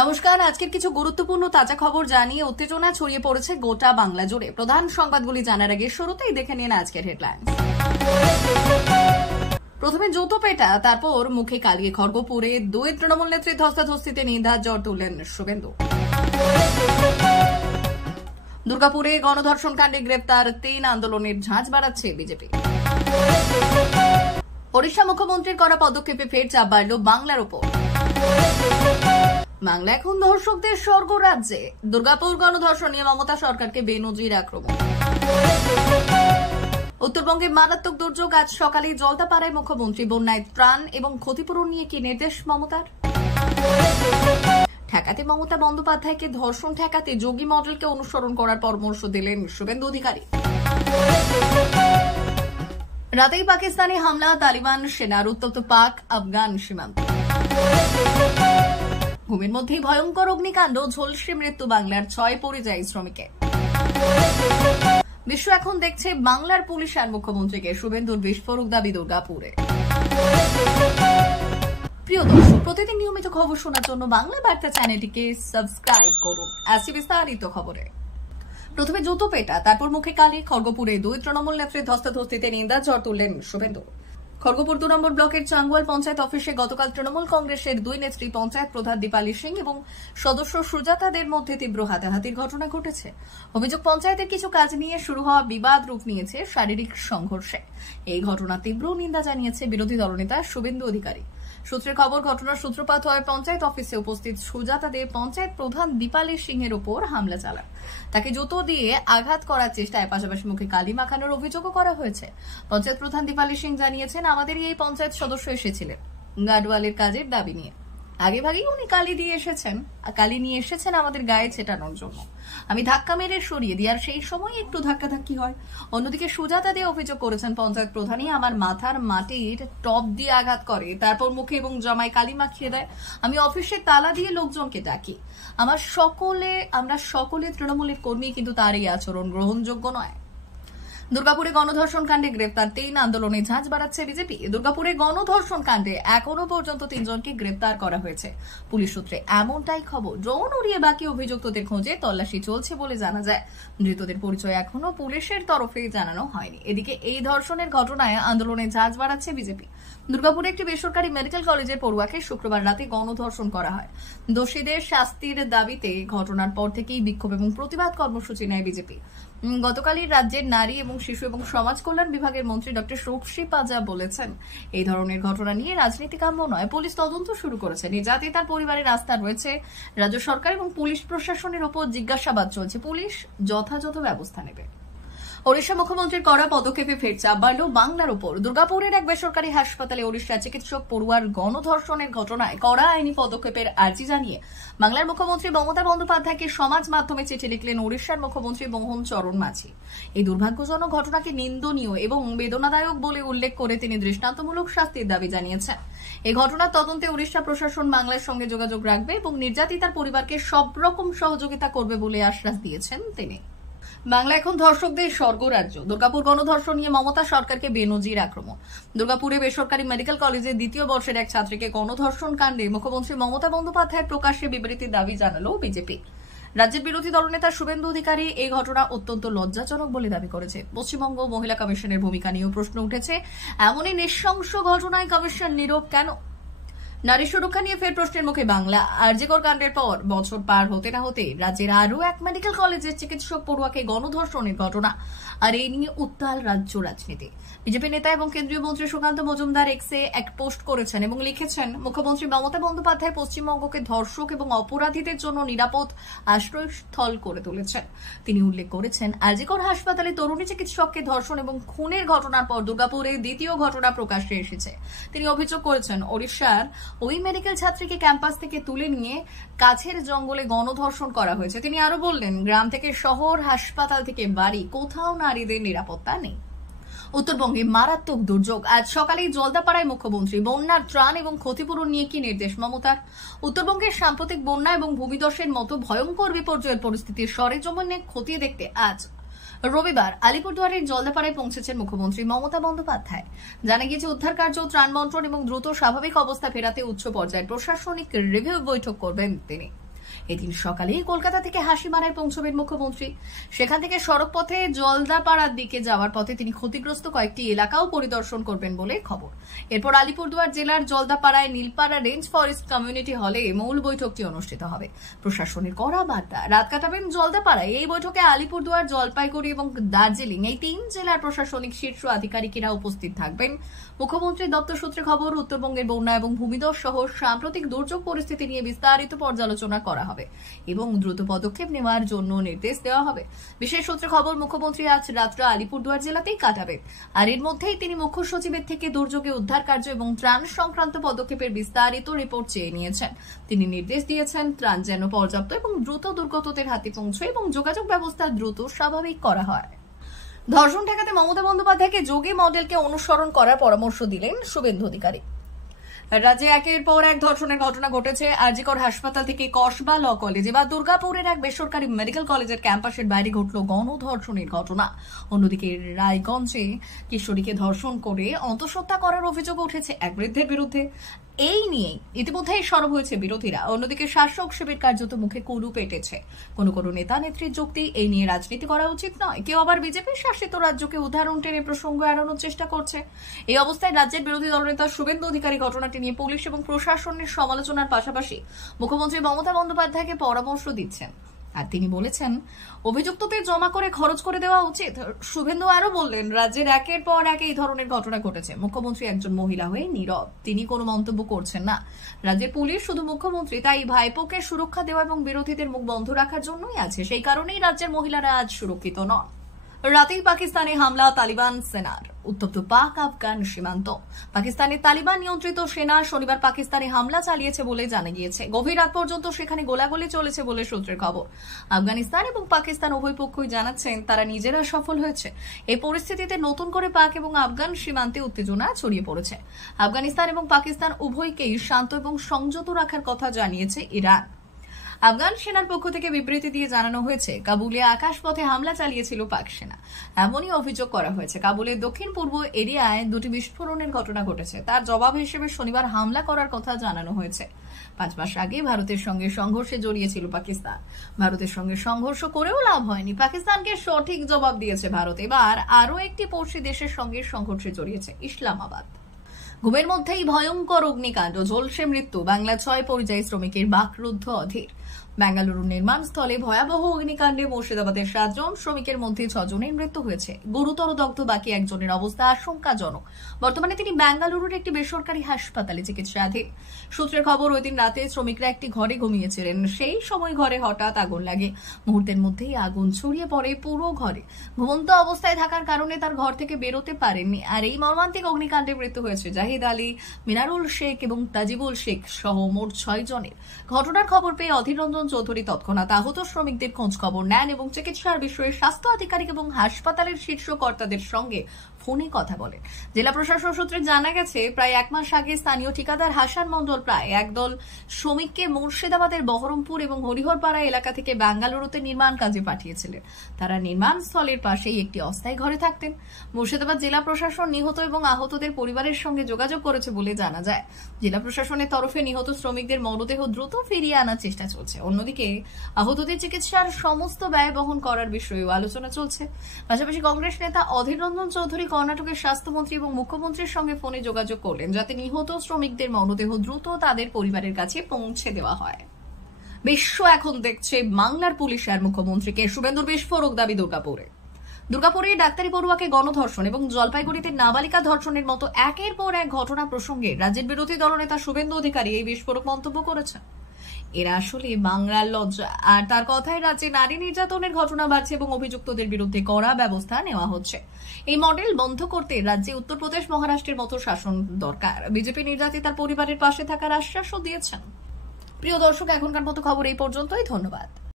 নমস্কার, আজকের কিছু গুরুত্বপূর্ণ তাজা খবর জানিয়ে উত্তেজনা ছড়িয়ে পড়েছে গোটা বাংলা জুড়ে। প্রধান সংবাদগুলি জানার আগে শুরুতেই দেখে নিন আজকের হেডলাইন। প্রথমে জুতো পেটা, তারপর মুখে কালিয়ে খড়গপুরে দুই তৃণমূল নেত্রী ধস্তাধস্তিতে নিন্দার জ্বর তুললেন শুভেন্দু। দুর্গাপুরে গণধর্ষণ কাণ্ডে গ্রেপ্তার 3 আন্দোলনের ঝাঁঝ বাড়াচ্ছে বিজেপি। ওড়িশা মুখ্যমন্ত্রীর করা পদক্ষেপে ফের চাপ বাড়ল বাংলার উপর। বাংলা এখন ধর্ষকদের স্বর্গ রাজ্যে, দুর্গাপুর গণধর্ষণ নিয়ে মমতা সরকারকে বেনজির আক্রমণ। উত্তরবঙ্গে মারাত্মক দুর্যোগ, আজ সকালে জলদাপাড়ায় মুখ্যমন্ত্রী, বন্যায় ত্রাণ এবং ক্ষতিপূরণ নিয়ে কি নির্দেশ মমতার। ঠেকাতে মমতা বন্দ্যোপাধ্যায়কে ধর্ষণ ঠেকাতে যোগী মডেলকে অনুসরণ করার পরামর্শ দিলেন শুভেন্দু অধিকারী। রাতেই পাকিস্তানি হামলা, তালিবান সেনার উত্তপ্ত পাক আফগান সীমান্ত। ঘুমের মধ্যেই ভয়ঙ্কর অগ্নিকাণ্ড, ঝলসে মৃত্যু বাংলার 6 পরিযায়ী শ্রমিকের। বিশ্ব এখন দেখছে বাংলার পুলিশ আর মুখ্যমন্ত্রীকে, শুভেন্দুর বিস্ফোরক দাবি দুর্গাপুরে। প্রিয় দর্শক, প্রতিদিন নিয়মিত খবর শোনার জন্য বাংলা বার্তা চ্যানেলটিকে সাবস্ক্রাইব করুন। আসছি বিস্তারিত খবরে। প্রথমে জুতো পেটা, তারপর মুখে কালি, খড়গপুরে দুই তৃণমূল নেত্রীর ধস্তাধস্তিতে নিন্দার জ্বর তুললেন শুভেন্দু। খড়গপুর 2 নম্বর ব্লকের চাঙ্গুয়াল পঞ্চায়েত অফিসে গতকাল তৃণমূল কংগ্রেসের 2 নেত্রী, পঞ্চায়েত প্রধান দীপালি সিং এবং সদস্য সুজাতাদের মধ্যে তীব্র হাতাহাতির ঘটনা ঘটেছে। অভিযোগ, পঞ্চায়েতের কিছু কাজ নিয়ে শুরু হওয়া বিবাদ রূপ নিয়েছে শারীরিক সংঘর্ষে। এই ঘটনা তীব্র নিন্দা জানিয়েছে বিরোধী দলনেতা শুভেন্দু অধিকারী। সূত্রের খবর, ঘটনার সূত্রপাত হয় পঞ্চায়েত অফিসে উপস্থিত সুজাতাদের পঞ্চায়েত প্রধান দীপালি সিং এর উপর হামলা চালান। তাকে জুতো দিয়ে আঘাত করার চেষ্টায়, পাশাপাশি মুখে কালি মাখানোর অভিযোগও করা হয়েছে। পঞ্চায়েত প্রধান দীপালি সিং জানিয়েছেন, আমাদেরই এই পঞ্চায়েত সদস্য এসেছিলেন গার্ডওয়ালের কাজের দাবি নিয়ে। আগে ভাগেই উনি কালি নিয়ে এসেছেন আমাদের গায়ে ছেটানোর জন্য। আমি ধাক্কা মেরে সরিয়ে দিই, আর সেই সময় একটু ধাক্কাধাক্কি হয়। অন্যদিকে সুজাতা দিয়ে অভিযোগ করেছেন, পঞ্চায়েত প্রধানই আমার মাথার মাটির টপ দিয়ে আঘাত করে, তারপর মুখে এবং জামায় কালি মাখিয়ে দেয়। আমি অফিসে তালা দিয়ে লোকজনকে ডাকি। আমরা সকলে তৃণমূলের কর্মী, কিন্তু তার এই আচরণ গ্রহণযোগ্য নয়। দুর্গাপুরে গণধর্ষণ কাণ্ডে গ্রেপ্তার 3 আন্দোলনে ঝাঁঝ বাড়াচ্ছে বিজেপি। দুর্গাপুরে গণধর্ষণ কাণ্ডে এখনো পর্যন্ত 3 জনকে গ্রেপ্তার করা হয়েছে। পুলিশ সূত্রে এমনটাই খবর। ড্রোন উড়িয়ে বাকি অভিযুক্তদের খোঁজে তল্লাশি চলছে বলে জানা যায়। মৃতদের পরিচয় এখনো পুলিশের তরফে জানানো হয়নি। এদিকে এই ধর্ষণের ঘটনায় আন্দোলনে ঝাঁঝ বাড়াচ্ছে বিজেপি। দুর্গাপুরে একটি বেসরকারি মেডিকেল কলেজের পড়ুয়াকে শুক্রবার রাতে গণধর্ষণ করা হয়। দোষীদের শাস্তির দাবিতে ঘটনার পর থেকেই বিক্ষোভ এবং প্রতিবাদ কর্মসূচি নেয় বিজেপি। গতকালই রাজ্যের নারী এবং শিশু এবং সমাজ কল্যাণ বিভাগের মন্ত্রী ডক্টর শোভসী পাজা বলেছেন, এই ধরনের ঘটনা নিয়ে রাজনীতি কাম্য নয়। পুলিশ তদন্ত শুরু করেছে। নির্যাতিতার পরিবারের আস্থা রয়েছে রাজ্য সরকার এবং পুলিশ প্রশাসনের উপর জিজ্ঞাসাবাদ চলছে। পুলিশ যথাযথ ব্যবস্থা নেবে। ওড়িশা মুখ্যমন্ত্রীর করা পদক্ষেপে ফের চাপ বাড়ল বাংলার উপর। দুর্গাপুরের এক বেসরকারি হাসপাতালে ওড়িশা চিকিৎসক পড়ুয়ার গণধর্ষণের ঘটনায় কড়া আইনি পদক্ষেপের আর্জি জানিয়ে বাংলার মুখ্যমন্ত্রী মমতা বন্দ্যোপাধ্যায়কে সমাজ মাধ্যমে চিঠি লিখলেন ওড়িশার মুখ্যমন্ত্রী মোহন চরণ মাঝি। এই দুর্ভাগ্যজনক ঘটনাকে নিন্দনীয় এবং বেদনাদায়ক বলে উল্লেখ করে তিনি দৃষ্টান্তমূলক শাস্তির দাবি জানিয়েছেন। এই ঘটনার তদন্তে ওড়িশা প্রশাসন বাংলার সঙ্গে যোগাযোগ রাখবে এবং নির্যাতিতার পরিবারকে সব রকম সহযোগিতা করবে বলে আশ্বাস দিয়েছেন তিনি। বাংলা এখন ধর্ষকদের স্বর্গরাজ্য, দুর্গাপুর গণধর্ষণ নিয়ে মমতা সরকারকে বেনজির আক্রমণ। দুর্গাপুরে বেসরকারি মেডিকেল কলেজের 2য় বর্ষের এক ছাত্রীকে গণধর্ষণ কাণ্ডে মুখ্যমন্ত্রী মমতা বন্দ্যোপাধ্যায়ের প্রকাশ্যে বিবৃতির দাবি জানালো বিজেপি। রাজ্যের বিরোধী দলনেতা শুভেন্দু অধিকারী এই ঘটনা অত্যন্ত লজ্জাজনক বলে দাবি করেছে। পশ্চিমবঙ্গ মহিলা কমিশনের ভূমিকা নিয়েও প্রশ্ন উঠেছে। এমনই নৃশংস ঘটনায় কমিশন নীরব কেন? নারী সুরক্ষা নিয়ে ফের প্রশ্নের মুখে বাংলা। আরজিকর কাণ্ডের পর বছর পার হতে না হতে রাজ্যের আরও এক মেডিকেল কলেজের চিকিৎসক পড়ুয়াকে গণধর্ষণের ঘটনা, আর এই নিয়ে উত্তাল রাজ্য রাজনীতি। বিজেপি নেতা এবং কেন্দ্রীয় মন্ত্রী সুকান্ত মজুমদার এক্সে এক পোস্ট করেছেন এবং লিখেছেন, মুখ্যমন্ত্রী মমতা বন্দ্যোপাধ্যায় পশ্চিমবঙ্গকে ধর্ষক এবং অপরাধীদের জন্য নিরাপদ আশ্রয়স্থল করে তুলেছেন। তিনি উল্লেখ করেছেন, আরজিকর হাসপাতালে তরুণী চিকিৎসককে ধর্ষণ এবং খুনের ঘটনার পর দুর্গাপুরে 2য় ঘটনা প্রকাশ্যে এসেছে। তিনি অভিযোগ করেছেন, ওড়িশার ওই মেডিকেল ছাত্রীকে ক্যাম্পাস থেকে তুলে নিয়ে কাছের জঙ্গলে গণধর্ষণ করা হয়েছে। তিনি আরো বললেন, গ্রাম থেকে শহর, হাসপাতাল থেকে বাড়ি, কোথাও নারীদের নিরাপত্তা নেই। উত্তরবঙ্গে মারাত্মক দুর্যোগ, আজ সকালেই জলদাপাড়ায় মুখ্যমন্ত্রী, বন্যার ত্রাণ এবং ক্ষতিপূরণ নিয়ে কি নির্দেশ মমতার। উত্তরবঙ্গের সাম্প্রতিক বন্যা এবং ভূমিধসের মতো ভয়ঙ্কর বিপর্যয়ের পরিস্থিতির সরেজমিনে খতিয়ে দেখতে আজ রবিবার আলিপুরদুয়ারের জলদাপাড়ায় পৌঁছেছেন মুখ্যমন্ত্রী মমতা বন্দ্যোপাধ্যায়। জানা গিয়েছে, উদ্ধার কার্য, ত্রাণ বন্টন এবং দ্রুত স্বাভাবিক অবস্থা ফেরাতে উচ্চ পর্যায়ের প্রশাসনিক রিভিউ বৈঠক করবেন তিনি। এদিন সকালেই কলকাতা থেকে হাসিমারায় পৌঁছবেন মুখ্যমন্ত্রী। সেখান থেকে সড়ক পথে জলদাপাড়ার দিকে যাওয়ার পথে তিনি ক্ষতিগ্রস্ত কয়েকটি এলাকাও পরিদর্শন করবেন বলে খবর। এরপর আলিপুরদুয়ার জেলার জলদাপাড়ায় নীলপাড়া রেঞ্জ ফরেস্ট কমিউনিটি হলে মূল বৈঠকটি অনুষ্ঠিত হবে। প্রশাসনের কড়া বার্তা, রাত কাটাবেন জলদাপাড়ায়। এই বৈঠকে আলিপুরদুয়ার, জলপাইগুড়ি এবং দার্জিলিং এই 3 জেলার প্রশাসনিক শীর্ষ আধিকারিকেরা উপস্থিত থাকবেন। মুখ্যমন্ত্রীর দপ্তর সূত্রে খবর, উত্তরবঙ্গের বন্যা এবং ভূমিধস সহ সাম্প্রতিক দুর্যোগ পরিস্থিতি নিয়ে বিস্তারিত পর্যালোচনা করা হবে এবং দ্রুত পদক্ষেপ নেওয়ার জন্য নির্দেশ দেওয়া হবে। বিশেষ সূত্রে খবর, মুখ্যমন্ত্রী আজ রাত্রে আলিপুরদুয়ার জেলাতেই কাটাবেন। আর এর মধ্যেই তিনি মুখ্য সচিবের থেকে দুর্যোগে উদ্ধার কার্য এবং ত্রাণ সংক্রান্ত পদক্ষেপের বিস্তারিত রিপোর্ট চেয়ে নিয়েছেন। তিনি নির্দেশ দিয়েছেন ত্রাণ যেন পর্যাপ্ত এবং দ্রুত দুর্গতদের হাতে পৌঁছয় এবং যোগাযোগ ব্যবস্থা দ্রুত স্বাভাবিক করা হয়। ধর্ষণ ঠেকাতে মমতা বন্দ্যোপাধ্যায়কে যোগী মডেলকে অনুসরণ করার পরামর্শ দিলেন শুভেন্দু অধিকারী। রাজ্যে একের পর এক ধর্ষণের ঘটনা ঘটেছে। আরজিকর হাসপাতাল থেকে কসবা ল কলেজে বা দুর্গাপুরের এক বেসরকারি মেডিকেল কলেজের ক্যাম্পাসের বাইরে ঘটল গণধর্ষণের ঘটনা। অন্যদিকে রায়গঞ্জে কিশোরীকে ধর্ষণ করে অন্তঃসত্ত্বা করার অভিযোগ উঠেছে এক বৃদ্ধের বিরুদ্ধে। এই নিয়ে ইতিমধ্যেই সরব হয়েছে বিরোধীরা। অন্যদিকে শাসক শিবির কার্যত মুখে কুলু পেটেছে। কোনো কোনো নেতা নেত্রীর যুক্তি, এই নিয়ে রাজনীতি করা উচিত নয়। কেউ আবার বিজেপির শাসিত রাজ্যকে উদাহরণ টেনে প্রসঙ্গ এড়ানোর চেষ্টা করছে। এই অবস্থায় রাজ্যের বিরোধী দলনেতা শুভেন্দু অধিকারী ঘটনাটি নিয়ে পুলিশ এবং প্রশাসনের সমালোচনার পাশাপাশি মুখ্যমন্ত্রী মমতা বন্দ্যোপাধ্যায়কে পরামর্শ দিচ্ছেন। আর তিনি বলেছেন, অভিযুক্তদের জমা করে খরচ করে দেওয়া উচিত। শুভেন্দু আরো বললেন, রাজ্যের একের পর এক এই ধরনের ঘটনা ঘটেছে। মুখ্যমন্ত্রী একজন মহিলা হয়ে নীরব, তিনি কোনো মন্তব্য করছেন না। রাজ্যের পুলিশ শুধু মুখ্যমন্ত্রী তাই ভাইপোকে সুরক্ষা দেওয়া এবং বিরোধীদের মুখ বন্ধ রাখার জন্যই আছে। সেই কারণেই রাজ্যের মহিলারা আজ সুরক্ষিত নন। রাতেই পাকিস্তানে হামলা তালিবান সেনার। উত্তপ্ত পাক আফগান সীমান্ত। পাকিস্তানের তালিবান নিয়ন্ত্রিত সেনা শনিবার পাকিস্তানে হামলা চালিয়েছে বলে জানা গিয়েছে। গভীর রাত পর্যন্ত সেখানে গোলাগুলি চলেছে বলে সূত্রের খবর। আফগানিস্তান এবং পাকিস্তান উভয় পক্ষই জানাচ্ছেন তারা নিজেরা সফল হয়েছে। এই পরিস্থিতিতে নতুন করে পাক এবং আফগান সীমান্তে উত্তেজনা ছড়িয়ে পড়েছে। আফগানিস্তান এবং পাকিস্তান উভয়কেই শান্ত এবং সংযত রাখার কথা জানিয়েছে ইরান। আফগান সেনার পক্ষ থেকে বিবৃতি দিয়ে জানানো হয়েছে, কাবুলে আকাশপথে হামলা চালিয়েছিল পাক সেনা। এমনই অভিযোগ করা হয়েছে। কাবুলের দক্ষিণ পূর্ব এরিয়ায় 2টি বিস্ফোরণের ঘটনা ঘটেছে। তার জবাব হিসেবে শনিবার হামলা করার কথা জানানো হয়েছে। 5 মাস আগে ভারতের সঙ্গে সংঘর্ষে জড়িয়েছিল পাকিস্তান। ভারতের সঙ্গে সংঘর্ষ করেও লাভ হয়নি। পাকিস্তানকে সঠিক জবাব দিয়েছে ভারত। এবার আরও একটি পড়শি দেশের সঙ্গে সংঘর্ষে জড়িয়েছে ইসলামাবাদ। ঘুমের মধ্যেই ভয়ঙ্কর অগ্নিকাণ্ড, ঝলসে মৃত্যু বাংলা 6 পরিযায়ী শ্রমিকের বাকরুদ্ধ অধীর। বেঙ্গালুরু নির্মাণ স্থলে ভয়াবহ অগ্নিকাণ্ডে মুর্শিদাবাদের 7 জন শ্রমিকের মধ্যে 6 জনের মৃত্যু হয়েছে। গুরুতর দগ্ধ বাকি একজনের অবস্থা আশঙ্কাজনক। বর্তমানে তিনি বেঙ্গালুরুর একটি বেসরকারি হাসপাতালে চিকিৎসাধীন। সূত্রের খবর, ওই দিন রাতে শ্রমিকরা একটি ঘরে ঘুমিয়েছিলেন। সেই সময় ঘরে হঠাৎ আগুন লাগে। মুহূর্তের মধ্যেই আগুন ছড়িয়ে পড়ে পুরো ঘরে। ঘুমন্ত অবস্থায় থাকার কারণে তার ঘর থেকে বেরোতে পারেননি। আর এই মর্মান্তিক অগ্নিকাণ্ডে মৃত্যু হয়েছে জাহিদ আলী, মিনারুল শেখ এবং তাজিবুল শেখ সহ মোট 6 জনের। ঘটনার খবর পেয়ে অধীর রঞ্জন চৌধুরী তৎক্ষণাৎ আহত শ্রমিকদের খোঁজ খবর নেন এবং চিকিৎসার বিষয়ে স্বাস্থ্য আধিকারিক এবং হাসপাতালের শীর্ষ কর্তাদের সঙ্গে ফোনে কথা বলেন। জেলা প্রশাসন সূত্রে জানা গেছে, প্রায় 1 মাস আগে স্থানীয় ঠিকাদার হাসান মণ্ডল প্রায় একদল শ্রমিককে মুর্শিদাবাদের বহরমপুর এবং হরিহরপাড়া এলাকা থেকে বেঙ্গালুরুতে নির্মাণ কাজে পাঠিয়েছিলেন। তারা নির্মাণ স্থলের পাশেই একটি অস্থায়ী ঘরে থাকতেন। মুর্শিদাবাদ জেলা প্রশাসন নিহত এবং আহতদের পরিবারের সঙ্গে যোগাযোগ করেছে বলে জানা যায়। জেলা প্রশাসনের তরফে নিহত শ্রমিকদের মরদেহ দ্রুত ফিরিয়ে আনার চেষ্টা চলছে। অন্যদিকে আহতদের চিকিৎসার সমস্ত ব্যয় বহন করার বিষয়েও আলোচনা চলছে। পাশাপাশি কংগ্রেস নেতা অধীর রঞ্জন চৌধুরী কর্ণাটকের স্বাস্থ্যমন্ত্রী এবং মুখ্যমন্ত্রীর সঙ্গে ফোনে যোগাযোগ করলেন যাতে নিহত শ্রমিকদের মরদেহ দ্রুত তাদের পরিবারের কাছে পৌঁছে দেওয়া হয়। বিশ্ব এখন দেখছে বাংলার পুলিশ আর মুখ্যমন্ত্রীকে। শুভেন্দুর বিস্ফোরক দাবি দুর্গাপুরে। দুর্গাপুরে ডাক্তারি পড়ুয়াকে গণধর্ষণ এবং জলপাইগুড়িতে নাবালিকা ধর্ষণের মতো একের পর এক ঘটনা প্রসঙ্গে রাজ্যের বিরোধী দলনেতা শুভেন্দু অধিকারী এই বিস্ফোরক মন্তব্য করেছেন। এরা আসলে বাংলার লজ্জা। আর তার কথায় রাজ্যে নারী নির্যাতনের ঘটনা বাড়ছে এবং অভিযুক্তদের বিরুদ্ধে কড়া ব্যবস্থা নেওয়া হচ্ছে। এই মডেল বন্ধ করতে রাজ্যে উত্তরপ্রদেশ, মহারাষ্ট্রের মতো শাসন দরকার। বিজেপি নির্যাতিতার পরিবারের পাশে থাকার আশ্বাসও দিয়েছেন। প্রিয় দর্শক, এখনকার মতো খবর এই পর্যন্তই। ধন্যবাদ।